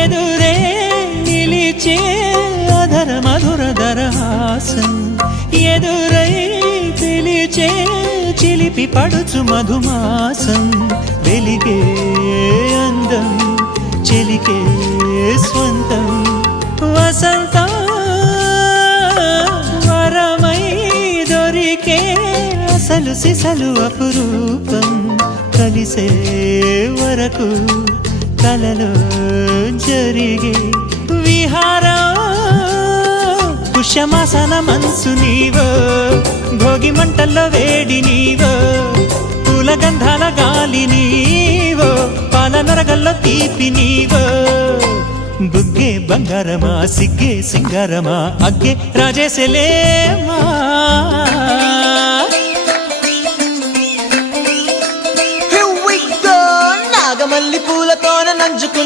ఎదురే నిలిచే అధర మధుర దరహాసం ఎదురై పిలిచే చిలిపి పడుచు మధుమాసం వెలిగే అందం చెలికే స్వంతం వసంతం వరమై దొరికే అసలు సిసలు అపురూపం కలిసే వరకు కలలో జరిగే విహారం పుష్యమాసన మనసు నీవో భోగి మంటల్లో వేడి నీవో పూల గంధాల గాలి నీవో పాల నరగల్లో తీపి నీవో బుగ్గే బంగారమా సిగ్గే సింగారమా అగ్గే రాజేసెలేమా నాగమల్లి పూలతోన నంజుకు